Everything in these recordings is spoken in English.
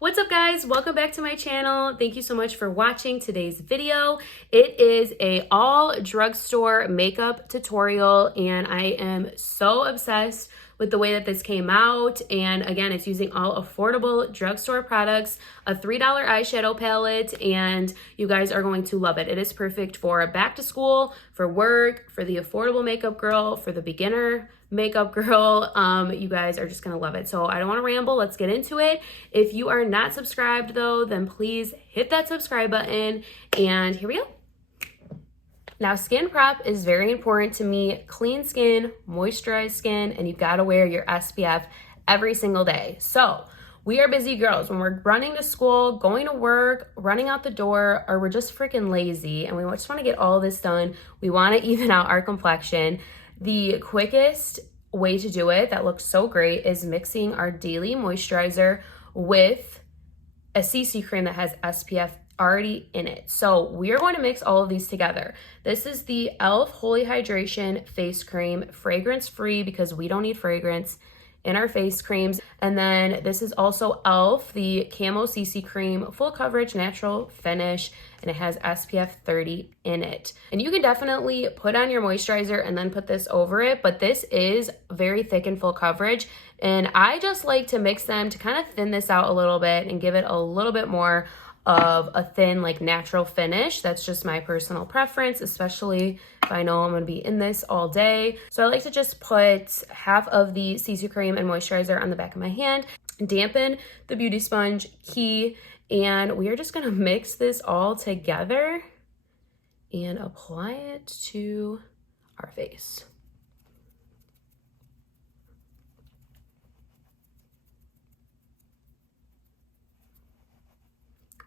What's up guys? Welcome back to my channel. Thank you so much for watching today's video. It is a all drugstore makeup tutorial and I am so obsessed with the way that this came out. And again, it's using all affordable drugstore products, a $3 eyeshadow palette, and you guys are going to love it. It is perfect for back to school, for work, for the affordable makeup girl, for the beginner makeup girl. You guys are just gonna love it. So I don't want to ramble, let's get into it. If you are not subscribed though, then please hit that subscribe button, and here we go. Now, skin prep is very important to me. Clean skin, moisturized skin, and you gotta wear your SPF every single day. So we are busy girls. When we're running to school, going to work, running out the door, or we're just freaking lazy and we just wanna get all this done, we wanna even out our complexion. The quickest way to do it that looks so great is mixing our daily moisturizer with a CC cream that has SPF already in it. So we are going to mix all of these together. This is the e.l.f. Holy Hydration Face Cream, fragrance free because we don't need fragrance in our face creams. And then this is also e.l.f. the Camo CC Cream, full coverage, natural finish, and it has SPF 30 in it. And you can definitely put on your moisturizer and then put this over it, but this is very thick and full coverage. And I just like to mix them to kind of thin this out a little bit and give it a little bit more of a thin, like natural finish. That's just my personal preference, especially if I know I'm gonna be in this all day. So I like to just put half of the CC cream and moisturizer on the back of my hand, dampen the beauty sponge key, and we are just gonna mix this all together and apply it to our face.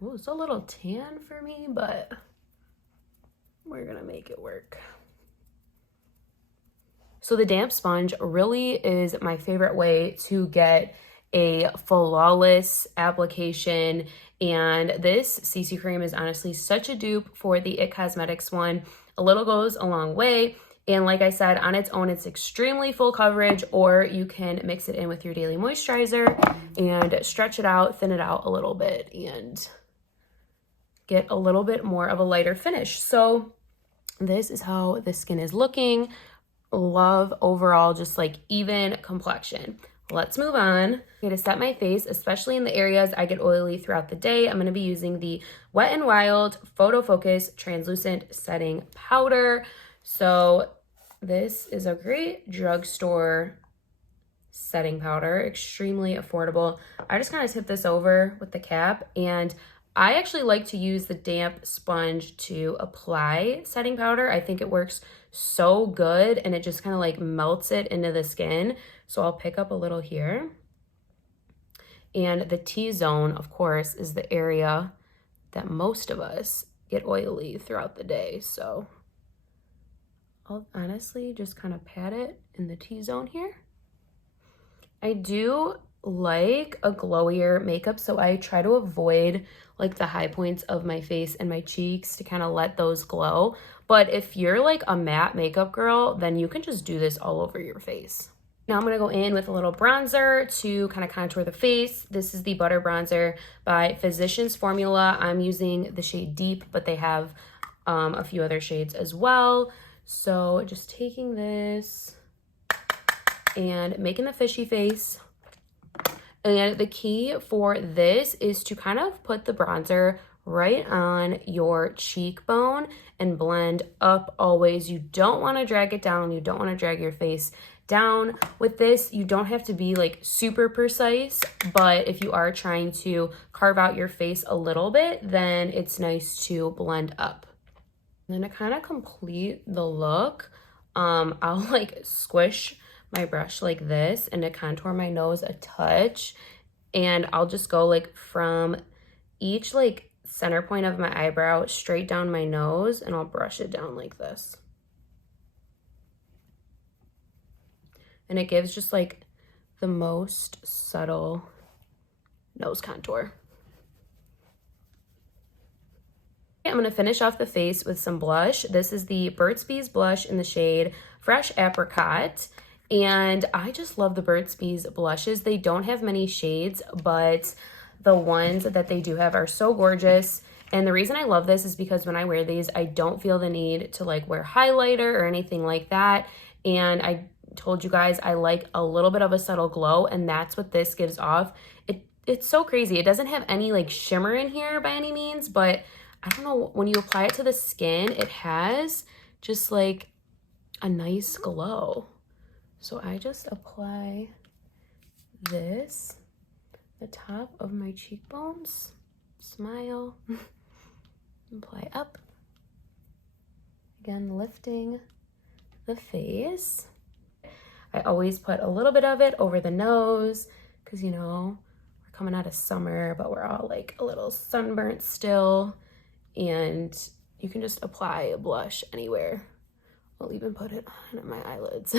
Oh, it's a little tan for me, but we're gonna make it work. So the damp sponge really is my favorite way to get a flawless application, and this CC cream is honestly such a dupe for the IT Cosmetics one. A little goes a long way, and like I said, on its own it's extremely full coverage, or you can mix it in with your daily moisturizer and stretch it out, thin it out a little bit, and get a little bit more of a lighter finish. So this is how the skin is looking. Love overall, just like even complexion. Let's move on. I'm gonna set my face, especially in the areas I get oily throughout the day. I'm gonna be using the Wet n Wild Photofocus Translucent Setting Powder. So this is a great drugstore setting powder, extremely affordable. I just kind of tip this over with the cap, and I actually like to use the damp sponge to apply setting powder. I think it works so good and it just kind of like melts it into the skin. So I'll pick up a little here. And the T-zone, of course, is the area that most of us get oily throughout the day. So I'll honestly just kind of pat it in the T-zone here. I do like a glowier makeup, so I try to avoid like the high points of my face and my cheeks to kind of let those glow. But if you're like a matte makeup girl, then you can just do this all over your face. Now I'm gonna go in with a little bronzer to kind of contour the face. This is the Butter Bronzer by Physicians Formula. I'm using the shade Deep, but they have a few other shades as well. So just taking this and making the fishy face. And the key for this is to kind of put the bronzer right on your cheekbone and blend up always. You don't want to drag it down. You don't want to drag your face down. With this, you don't have to be like super precise, but if you are trying to carve out your face a little bit, then it's nice to blend up. And then to kind of complete the look, I'll like squish my brush like this and to contour my nose a touch, and I'll just go like from each like center point of my eyebrow straight down my nose, and I'll brush it down like this, and it gives just like the most subtle nose contour. I'm going to finish off the face with some blush. This is the Burt's Bees blush in the shade Fresh Apricot. And I just love the Burt's Bees blushes. They don't have many shades, but the ones that they do have are so gorgeous. And the reason I love this is because when I wear these, I don't feel the need to like wear highlighter or anything like that. And I told you guys I like a little bit of a subtle glow, and that's what this gives off. It's so crazy. It doesn't have any like shimmer in here by any means, but I don't know, when you apply it to the skin, it has just like a nice glow. So I just apply this the top of my cheekbones, smile, apply up, again lifting the face. I always put a little bit of it over the nose because, you know, we're coming out of summer, but we're all like a little sunburnt still, and you can just apply a blush anywhere. I'll even put it on my eyelids.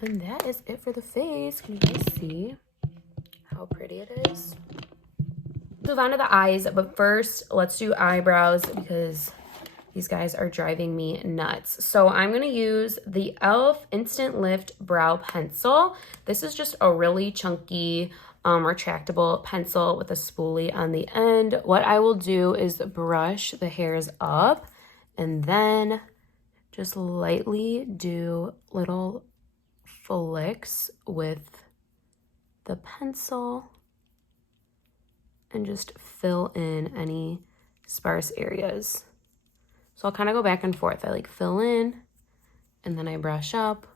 And that is it for the face. Can you guys see how pretty it is? Move on to the eyes, but first let's do eyebrows because these guys are driving me nuts. So I'm gonna use the e.l.f. Instant Lift Brow Pencil. This is just a really chunky, retractable pencil with a spoolie on the end. What I will do is brush the hairs up and then just lightly do little flicks with the pencil and just fill in any sparse areas. So I'll kind of go back and forth. I like fill in and then I brush up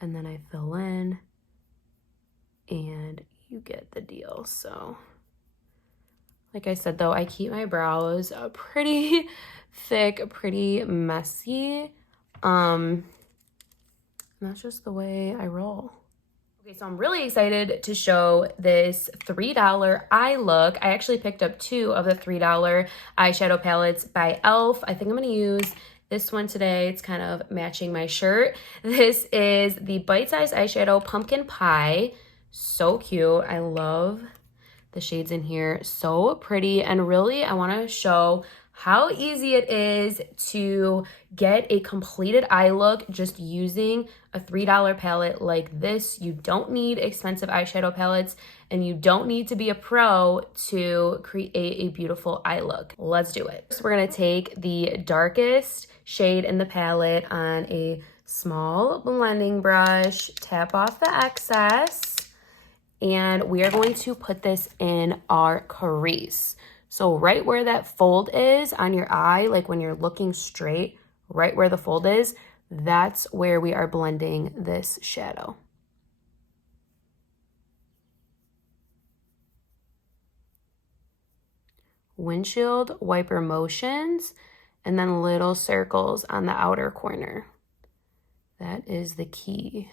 and then I fill in, and you get the deal. So like I said though, I keep my brows pretty thick, pretty messy. And that's just the way I roll. Okay, so I'm really excited to show this $3 eye look. I actually picked up 2 of the $3 eyeshadow palettes by e.l.f. I think I'm gonna use this one today. It's kind of matching my shirt. This is the Bite Size Eyeshadow Pumpkin Pie. So cute. I love the shades in here. So pretty. And really, I wanna show how easy it is to get a completed eye look just using a $3 palette like this. You don't need expensive eyeshadow palettes, and you don't need to be a pro to create a beautiful eye look. Let's do it. So we're gonna take the darkest shade in the palette on a small blending brush, tap off the excess, and we are going to put this in our crease. So right where that fold is on your eye, like when you're looking straight, right where the fold is, that's where we are blending this shadow. Windshield wiper motions, and then little circles on the outer corner. That is the key.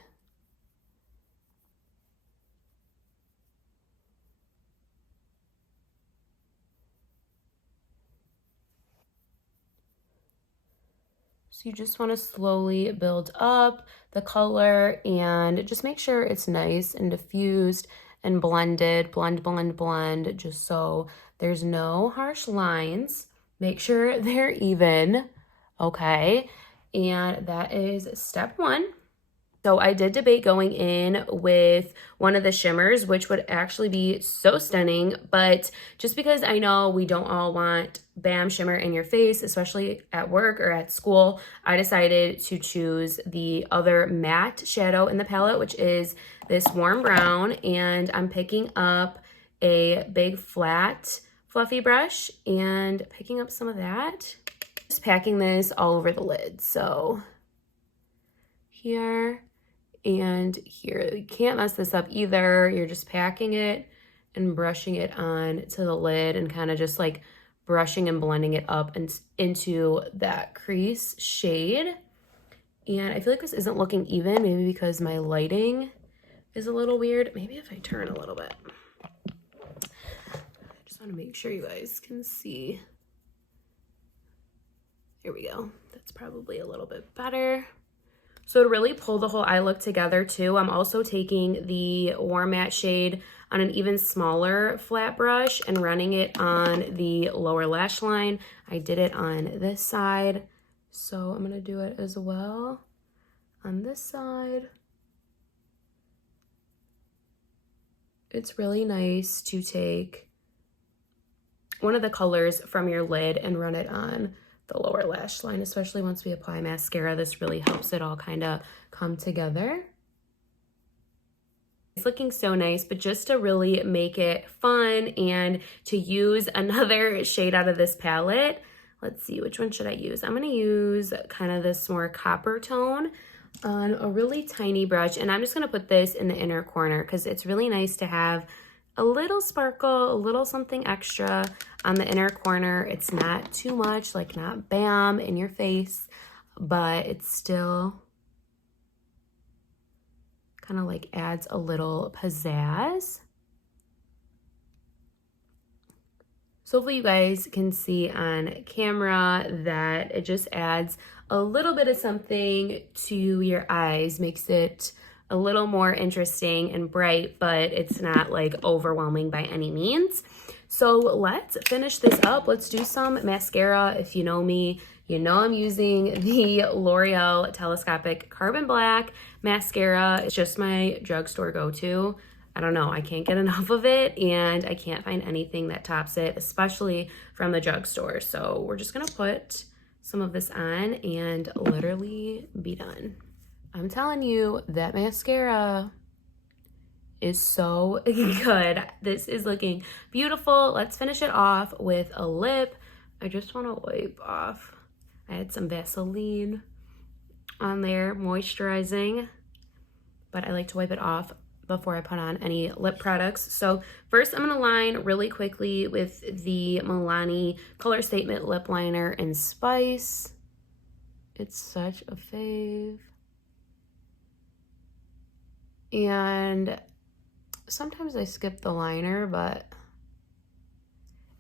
So you just want to slowly build up the color and just make sure it's nice and diffused and blended, blend, just so there's no harsh lines. Make sure they're even, okay? And that is step 1. So I did debate going in with one of the shimmers, which would actually be so stunning, but just because I know we don't all want bam shimmer in your face, especially at work or at school, I decided to choose the other matte shadow in the palette, which is this warm brown, and I'm picking up a big flat fluffy brush and picking up some of that. Just packing this all over the lid, so here and here. You can't mess this up either. You're just packing it and brushing it on to the lid and kind of just like brushing and blending it up and into that crease shade. And I feel like this isn't looking even, maybe because my lighting is a little weird. Maybe if I turn a little bit. I just want to make sure you guys can see. Here we go. That's probably a little bit better. So to really pull the whole eye look together too, I'm also taking the warm matte shade on an even smaller flat brush and running it on the lower lash line. I did it on this side, so I'm gonna do it as well on this side. it's really nice to take one of the colors from your lid and run it on the lower lash line, especially once we apply mascara. This really helps it all kind of come together. It's looking so nice, but just to really make it fun and to use another shade out of this palette, let's see, which one should I use? I'm gonna use kind of this more copper tone on a really tiny brush, and I'm just gonna put this in the inner corner because it's really nice to have a little sparkle, a little something extra on the inner corner. It's not too much, like not bam in your face, but it's still kind of like adds a little pizzazz. So hopefully you guys can see on camera that it just adds a little bit of something to your eyes, makes it a little more interesting and bright, but it's not like overwhelming by any means. So let's finish this up. Let's do some mascara. If you know me, you know I'm using the L'Oreal Telescopic Carbon Black mascara. It's just my drugstore go-to. I don't know, I can't get enough of it, and I can't find anything that tops it, especially from the drugstore. So we're just gonna put some of this on and literally be done. I'm telling you, that mascara is so good. This is looking beautiful. Let's finish it off with a lip. I just want to wipe off. I had some Vaseline on there, moisturizing, but I like to wipe it off before I put on any lip products. So first I'm gonna line really quickly with the Milani Color Statement Lip Liner in Spice. It's such a fave. And sometimes I skip the liner, but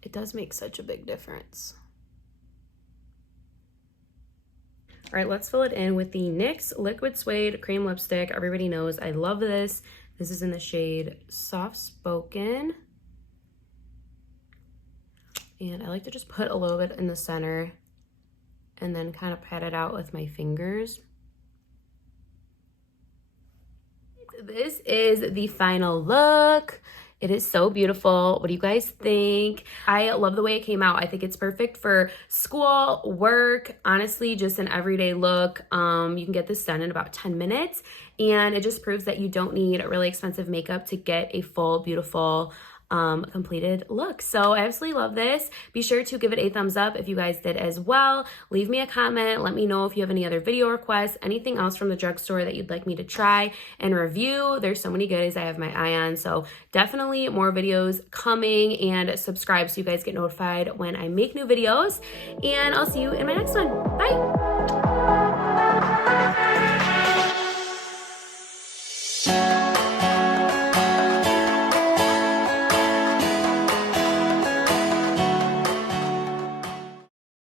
it does make such a big difference. All right, let's fill it in with the NYX Liquid Suede Cream Lipstick. Everybody knows I love this. This is in the shade Soft Spoken. And I like to just put a little bit in the center and then kind of pat it out with my fingers. This is the final look. It is so beautiful. What do you guys think? I love the way it came out. I think it's perfect for school, work, honestly, just an everyday look. You can get this done in about 10 minutes, and it just proves that you don't need really expensive makeup to get a full, beautiful, completed look. So I absolutely love this. Be sure to give it a thumbs up if you guys did as well. Leave me a comment. Let me know if you have any other video requests, anything else from the drugstore that you'd like me to try and review. There's so many goodies I have my eye on, so definitely more videos coming, and subscribe so you guys get notified when I make new videos, and I'll see you in my next one. Bye.